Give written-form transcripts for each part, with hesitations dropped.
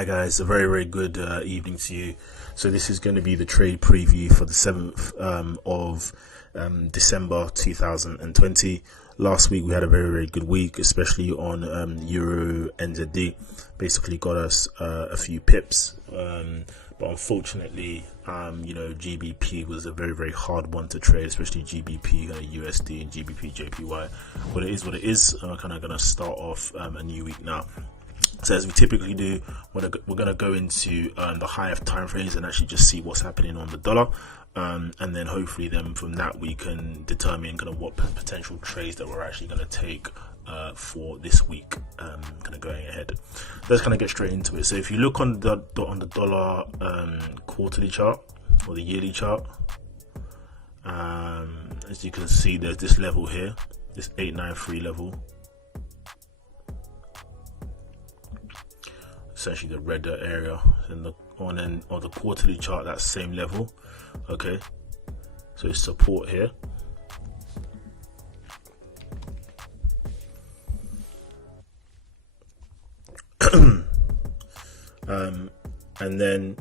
Hi guys, a very good evening to you. So this is going to be the trade preview for the 7th of December 2020. Last week we had a very good week, especially on Euro NZD. Basically got us a few pips, but unfortunately GBP was a very hard one to trade, especially GBP USD and GBP JPY. But it is what it is. I'm kind of going to start off a new week now. So as we typically do, we're going to go into the higher time frames and actually just see what's happening on the dollar, and then hopefully then from that we can determine kind of what potential trades that we're actually going to take for this week, kind of going ahead. Let's kind of get straight into it. So if you look on the dollar quarterly chart or the yearly chart, as you can see, there's this level here, this 893 level. Essentially the red area in the on the quarterly chart, that same level. Okay, so it's support here, and then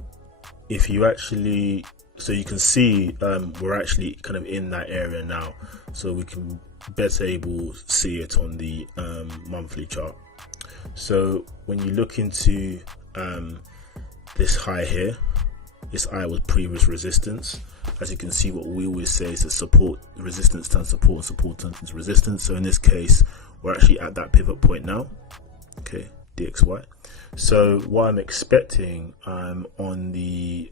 if you actually, so you can see we're actually kind of in that area now, so we can better able see it on the monthly chart. So when you look into this high here, this high was previous resistance. As you can see, what we always say is that support, resistance turns support, and support turns into resistance. So in this case, we're actually at that pivot point now. Okay, DXY. So what I'm expecting on the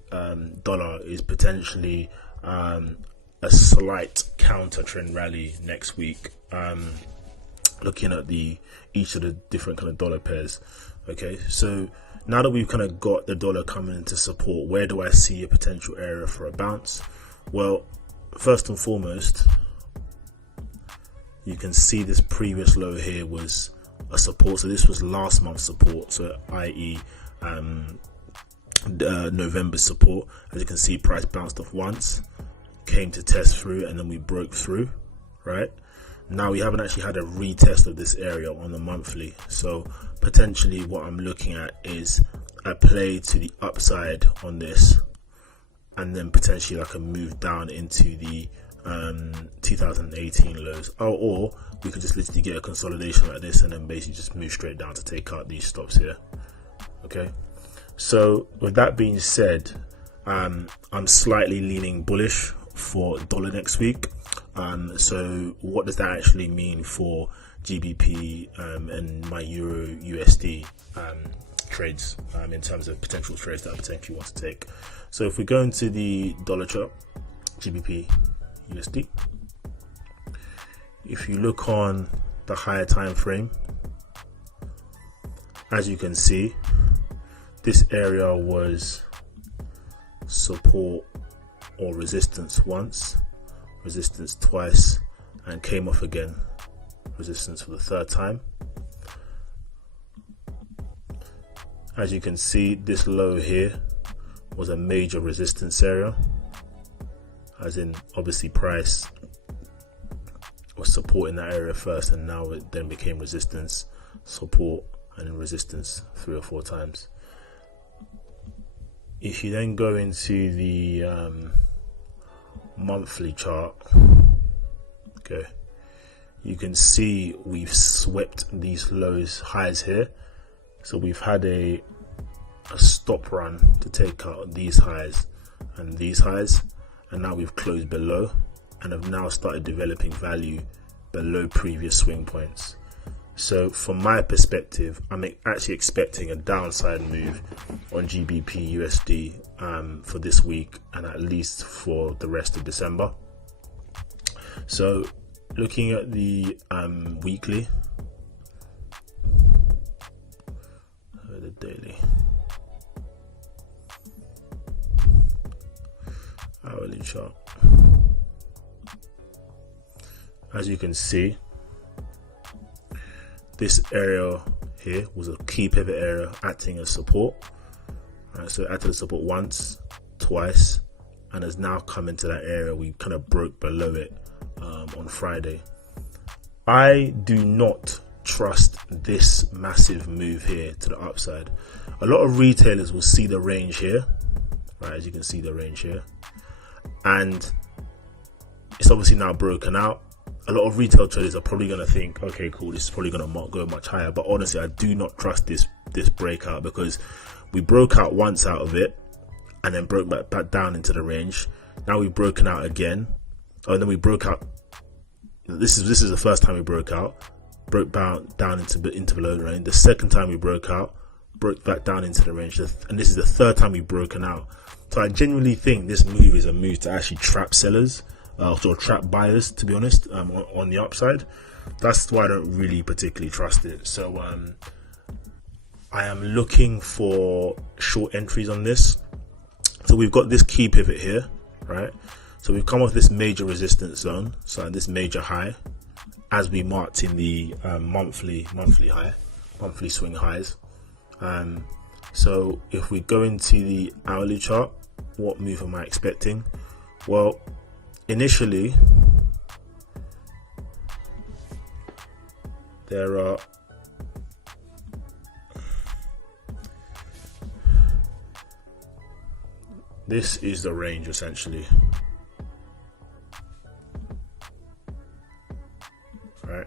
dollar is potentially a slight counter trend rally next week. Looking at each of the different kind of dollar pairs. Okay, so now that we've kind of got the dollar coming into support, where do I see a potential area for a bounce? Well, first and foremost, you can see this previous low here was a support. So this was last month's support, so i.e. November support. As you can see, price bounced off once, came to test through, and then we broke through, right? Now we haven't actually had a retest of this area on the monthly, so potentially what I'm looking at is a play to the upside on this, and then potentially like a move down into the 2018 lows, or we could just literally get a consolidation like this and then basically just move straight down to take out these stops here. Okay, so with that being said, I'm slightly leaning bullish for dollar next week. So what does that actually mean for GBP and my Euro USD trades, in terms of potential trades that I potentially want to take? So if we go into the dollar chart, GBP USD, if you look on the higher time frame, as you can see, this area was support or resistance once, resistance twice, and came off again, resistance for the third time. As you can see, this low here was a major resistance area, as in obviously price was supporting that area first, and now it then became resistance, support, and resistance 3 or 4 times. If you then go into the monthly chart, okay, you can see we've swept these lows, highs here. So we've had a stop run to take out these highs and these highs, and now we've closed below and have now started developing value below previous swing points. So from my perspective, I'm actually expecting a downside move on GBP USD for this week and at least for the rest of December. So looking at the weekly, the daily, hourly chart, as you can see, this area here was a key pivot area acting as support. So it acted as support once, twice, and has now come into that area. We kind of broke below it on Friday. I do not trust this massive move here to the upside. A lot of retailers will see the range here, right? As you can see the range here, and it's obviously now broken out. A lot of retail traders are probably going to think, okay, cool, this is probably going to go much higher. But honestly, I do not trust this breakout, because we broke out once out of it and then broke back down into the range. Now we've broken out again, and then we broke out. This is the first time we broke down into below the range. The second time we broke back down into the range, and this is the third time we've broken out. So I genuinely think this move is a move to actually trap sellers, or trap buyers, to be honest, on the upside. That's why I don't really particularly trust it. So I am looking for short entries on this. So we've got this key pivot here, right? So we've come off this major resistance zone, so this major high, as we marked in the monthly swing highs. So if we go into the hourly chart, what move am I expecting? Well, initially there are this is the range essentially, right?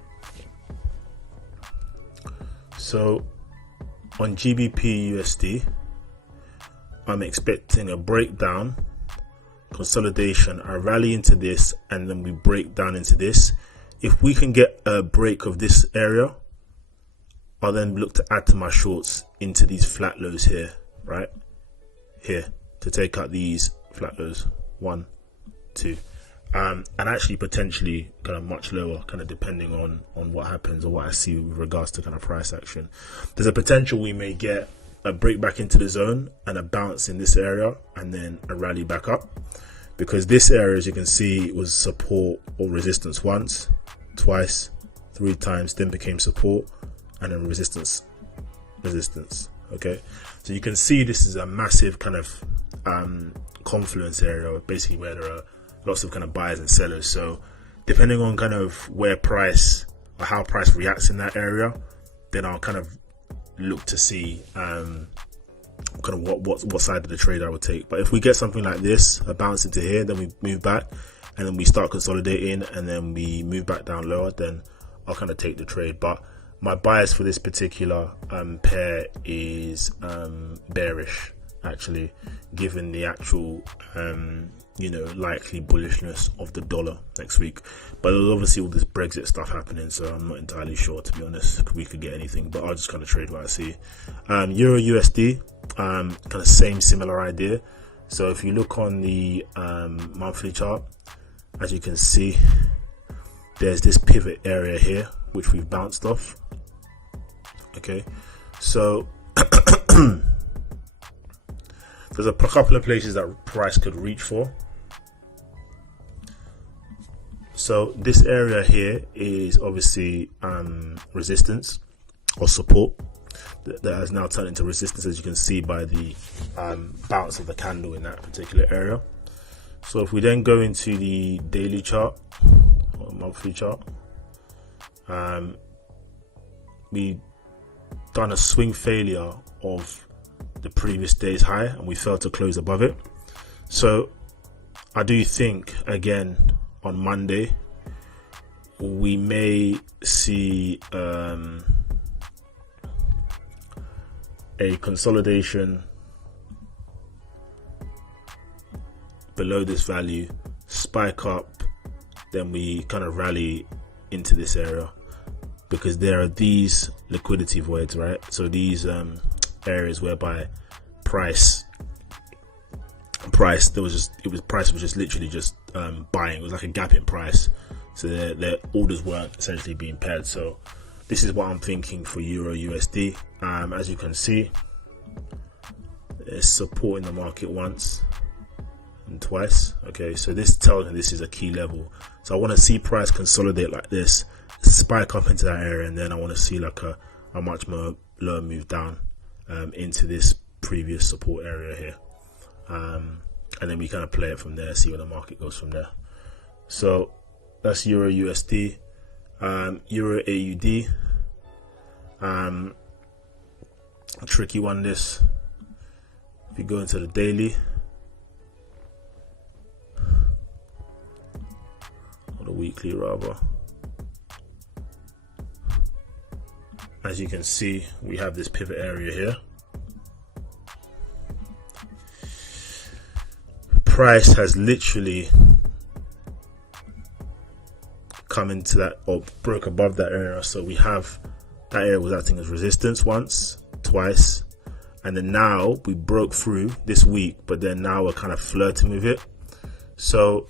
So on GBP USD, I'm expecting a breakdown, consolidation, a rally into this, and then we break down into this. If we can get a break of this area, I'll then look to add to my shorts into these flat lows here, right here, to take out these flat lows, 1, 2, and actually potentially kind of much lower, kind of depending on what happens or what I see with regards to kind of price action. There's a potential we may get a break back into the zone and a bounce in this area and then a rally back up, because this area, as you can see, was support or resistance once, twice, 3 times, then became support, and then resistance. Okay, so you can see this is a massive kind of confluence area, basically, where there are lots of kind of buyers and sellers. So depending on kind of where price or how price reacts in that area, then I'll kind of look to see kind of what side of the trade I would take. But if we get something like this, a bounce into here, then we move back and then we start consolidating and then we move back down lower, then I'll kind of take the trade. But my bias for this particular pair is bearish, actually, given the actual likely bullishness of the dollar next week. But there's obviously all this Brexit stuff happening, so I'm not entirely sure, to be honest. We could get anything, but I'll just kind of trade what I see. Euro USD, kind of similar idea. So if you look on the monthly chart, as you can see, there's this pivot area here which we've bounced off. Okay, so there's a couple of places that price could reach for. So this area here is obviously resistance or support that has now turned into resistance, as you can see by the bounce of the candle in that particular area. So if we then go into the daily chart or monthly chart, we done a swing failure of the previous day's high and we failed to close above it. So I do think, again, on Monday we may see a consolidation below this value, spike up, then we kind of rally into this area, because there are these liquidity voids, right? So these areas whereby price was just literally just buying. It was like a gap in price, so their orders weren't essentially being paired. So this is what I'm thinking for Euro USD. As you can see, there's support in the market once and twice. Okay, so this tells me this is a key level. So I want to see price consolidate like this, spike up into that area, and then I want to see like a much more lower move down into this previous support area here, and then we kind of play it from there, see where the market goes from there. So that's Euro USD. Euro AUD, A tricky one this. If you go into the daily or the weekly rather, as you can see, we have this pivot area here. Price has literally come into that, or broke above that area. So we have that area was acting as resistance once, twice, and then now we broke through this week, but then now we're kind of flirting with it. So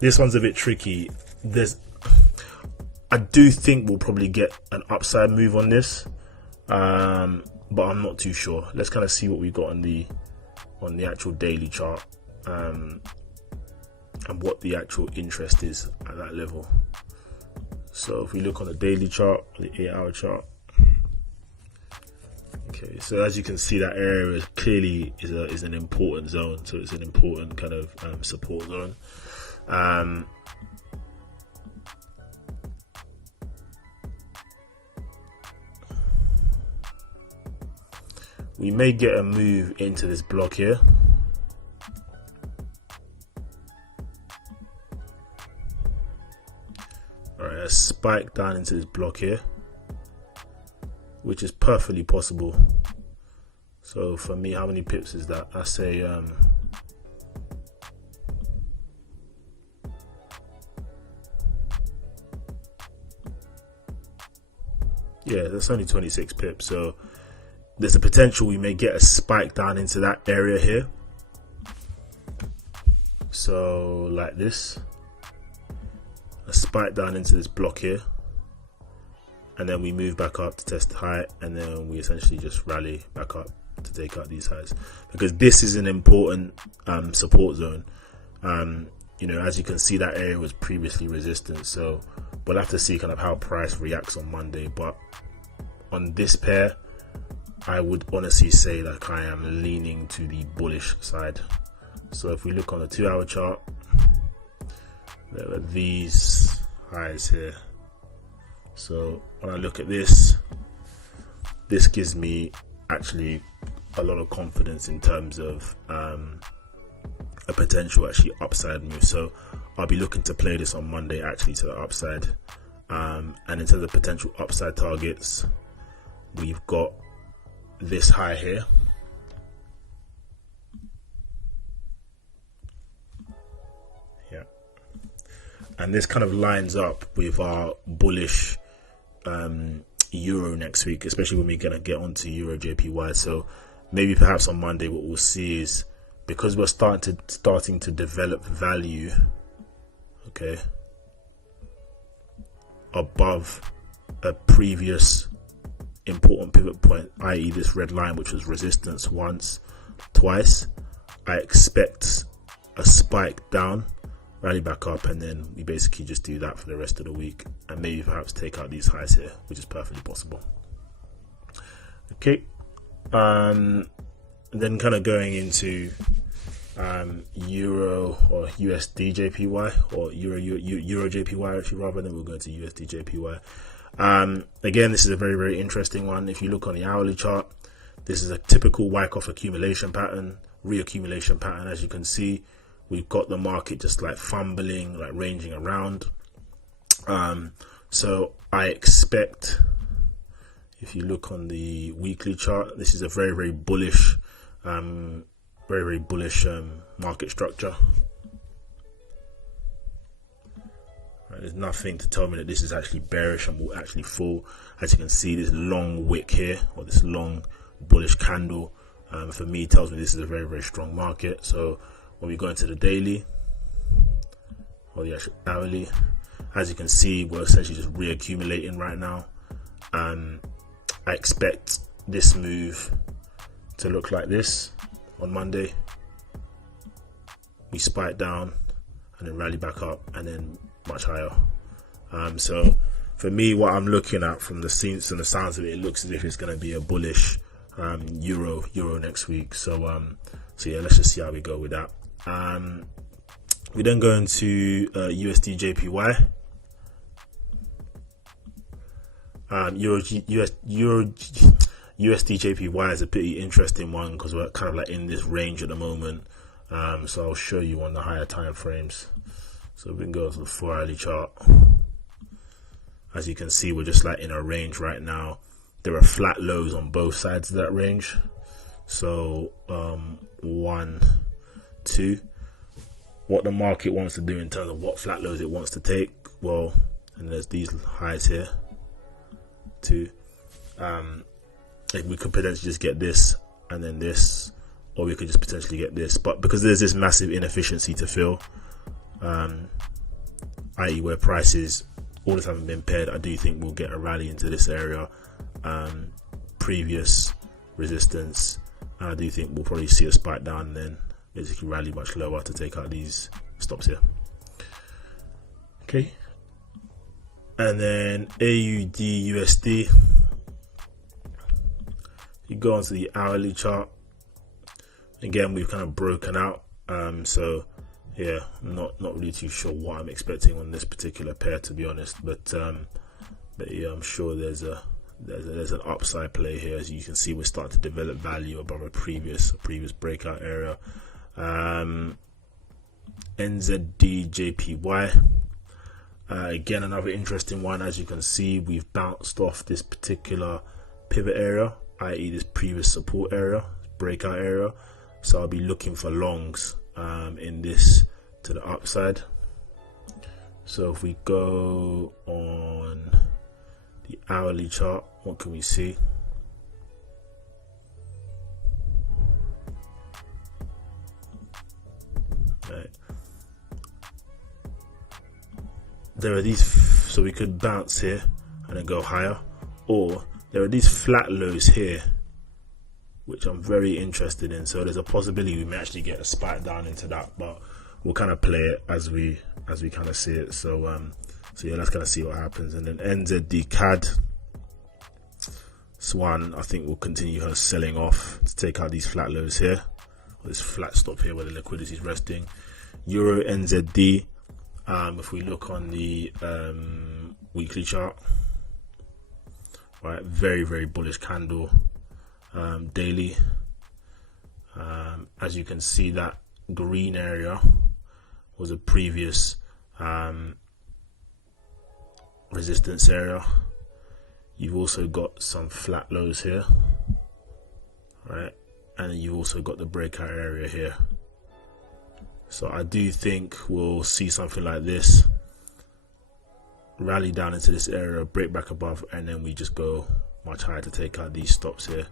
this one's a bit tricky. I do think we'll probably get an upside move on this, but I'm not too sure. Let's kind of see what we got on the actual daily chart, and what the actual interest is at that level. So if we look on the daily chart, the 8-hour chart, okay, so as you can see, that area clearly is an important zone. So it's an important kind of support zone. We may get a move into this block here. Alright, a spike down into this block here, which is perfectly possible. So for me, how many pips is that? I say yeah, that's only 26 pips. So there's a potential we may get a spike down into that area here. So like this, a spike down into this block here, and then we move back up to test the high, and then we essentially just rally back up to take out these highs, because this is an important support zone. You know, as you can see, that area was previously resistance, so we'll have to see kind of how price reacts on Monday. But on this pair, I would honestly say like I am leaning to the bullish side. So if we look on the 2-hour chart, there are these highs here. So when I look at this gives me actually a lot of confidence in terms of a potential actually upside move. So I'll be looking to play this on Monday actually to the upside. And in terms of potential upside targets, we've got this high here, yeah, and this kind of lines up with our bullish euro next week, especially when we're gonna get onto Eurojpy. So maybe perhaps on Monday what we'll see is, because we're starting to develop value, okay, above a previous important pivot point, i.e. this red line, which was resistance once, twice, I expect a spike down, rally back up, and then we basically just do that for the rest of the week, and maybe perhaps take out these highs here, which is perfectly possible. Okay, and then kind of going into Euro or USDJPY, or Eurojpy actually, rather than we'll go to USDJPY. Again, this is a very, very interesting one. If you look on the hourly chart, this is a typical Wyckoff accumulation pattern, reaccumulation pattern. As you can see, we've got the market just like fumbling, like ranging around. So I expect, if you look on the weekly chart, this is a very, very bullish, market structure. There's nothing to tell me that this is actually bearish and will actually fall. As you can see, this long wick here, or this long bullish candle, for me tells me this is a very, very strong market. So when we go into the daily or the actual hourly, as you can see, we're essentially just reaccumulating right now. I expect this move to look like this on Monday. We spike down and then rally back up, and then much higher. So for me, what I'm looking at from the scenes and the sounds of it, it looks as if it's going to be a bullish euro next week. So yeah, let's just see how we go with that. We then go into USDJPY. USDJPY is a pretty interesting one because we're kind of like in this range at the moment. So I'll show you on the higher time frames. So we can go to the 4-hourly chart. As you can see, we're just like in a range right now. There are flat lows on both sides of that range. So 1, 2. What the market wants to do in terms of what flat lows it wants to take, well, and there's these highs here, 2. We could potentially just get this and then this, or we could just potentially get this. But because there's this massive inefficiency to fill, i.e. where prices orders haven't been paired, I do think we'll get a rally into this area, previous resistance, and I do think we'll probably see a spike down and then basically rally much lower to take out these stops here. Okay, and then AUD USD, you go onto the hourly chart. Again, we've kind of broken out, so yeah, I'm not really too sure what I'm expecting on this particular pair, to be honest, but yeah, I'm sure there's an upside play here. As you can see, we're starting to develop value above a previous breakout area. NZDJPY, again, another interesting one. As you can see, we've bounced off this particular pivot area, i.e. this previous support area, breakout area. So I'll be looking for longs in this to the upside. So if we go on the hourly chart, what can we see? Right. There are these, so we could bounce here and then go higher, or there are these flat lows here, which I'm very interested in. So there's a possibility we may actually get a spike down into that, but we'll kind of play it as we kind of see it. So yeah, let's kind of see what happens. And then NZD-CAD, this one I think will continue her selling off to take out these flat lows here, or this flat stop here where the liquidity is resting. Euro NZD, if we look on the weekly chart, right, very bullish candle. Daily, as you can see, that green area was a previous resistance area. You've also got some flat lows here, right, and then you've also got the breakout area here. So I do think we'll see something like this, rally down into this area, break back above, and then we just go much higher to take out these stops here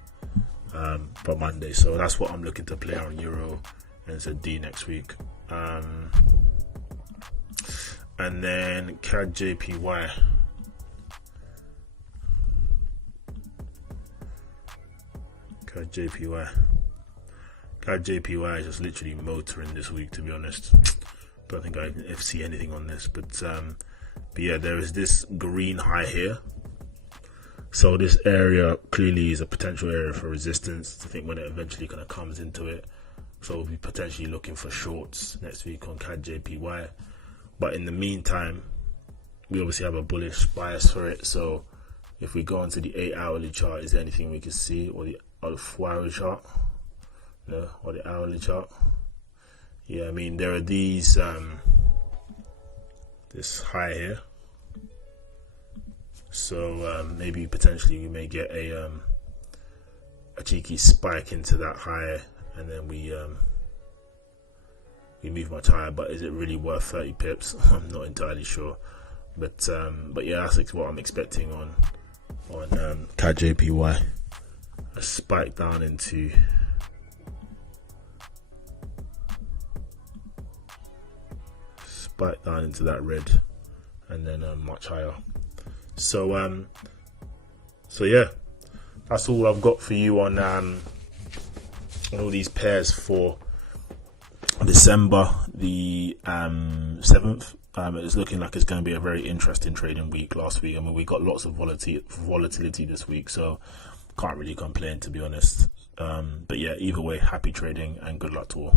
for Monday. So that's what I'm looking to play on Euro and ZD next week. And then CAD JPY. CAD JPY is just literally motoring this week, to be honest. Don't think I can see anything on this, but yeah, there is this green high here. So this area clearly is a potential area for resistance. I think when it eventually kind of comes into it, so we'll be potentially looking for shorts next week on CAD JPY. But in the meantime, we obviously have a bullish bias for it. So if we go onto the 8-hourly chart, is there anything we can see, or the 4-hourly chart? No, or the hourly chart? Yeah, I mean, there are these this high here. So maybe potentially we may get a cheeky spike into that high, and then we move much higher. But is it really worth 30 pips? I'm not entirely sure. But yeah, that's what I'm expecting on CAD JPY. A spike down into that red, and then much higher. So yeah, that's all I've got for you on all these pairs for December the 7th. It's looking like it's going to be a very interesting trading week. Last week, I mean, we got lots of volatility this week, so can't really complain, to be honest. But yeah, either way, happy trading and good luck to all.